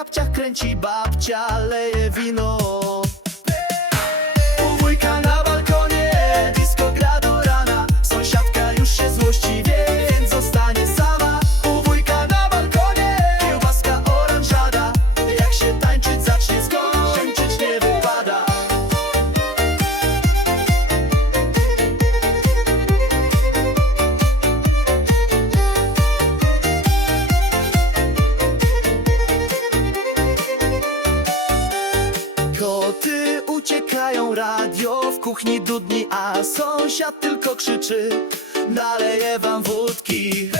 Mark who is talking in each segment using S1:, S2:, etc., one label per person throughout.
S1: kapciach kręci babcia, leje wino. U na balkonie, disco gra do rana. Sąsiadka już się złości, wie Grają radio, w kuchni dudni, a sąsiad tylko krzyczy Naleję wam wódki.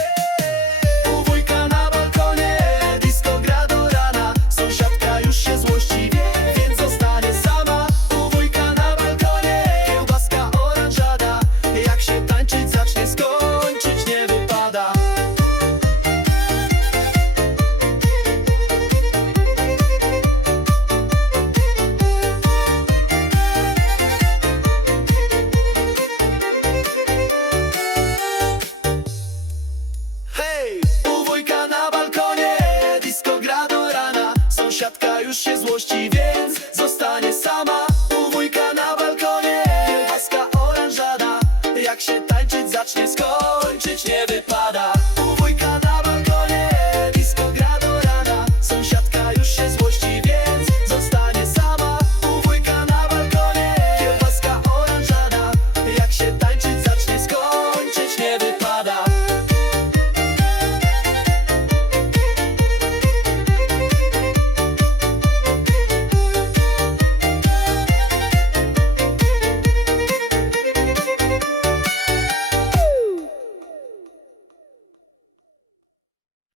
S1: touch this go.